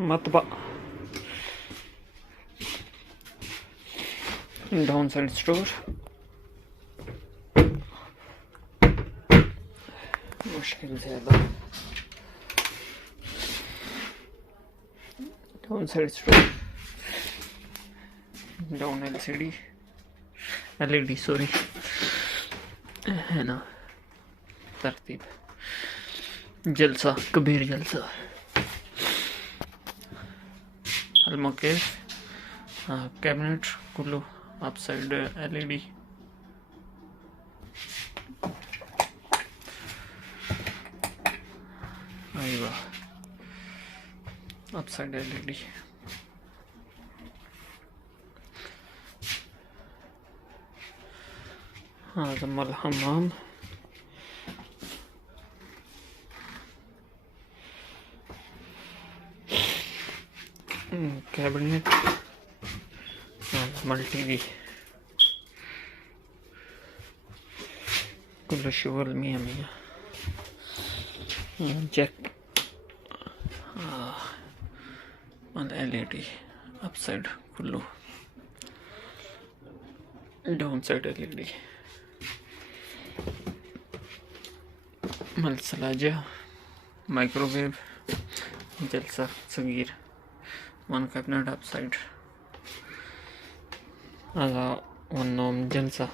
matbah, downside store, मुश्किल ज़्यादा, downside store, down LCD, LED sorry है ना, तरतीब, जलसा, कबीर जलसा, अलमोकेस, कैबिनेट कुल्लू, अपसाइड LED, अयवा, अपसाइड LED, ज़म्मल हमाम, कैबिनेट, मल्टी भी कुल्लू शुगल मियाँ मियाँ, जैक, LED, अपसाइड कुल्लू, डाउन साइड LED, मलसलाजा, माइक्रोवेव, जलसा सगीर, वन कैबिनेट अपसाइड, वन नोम जलसा।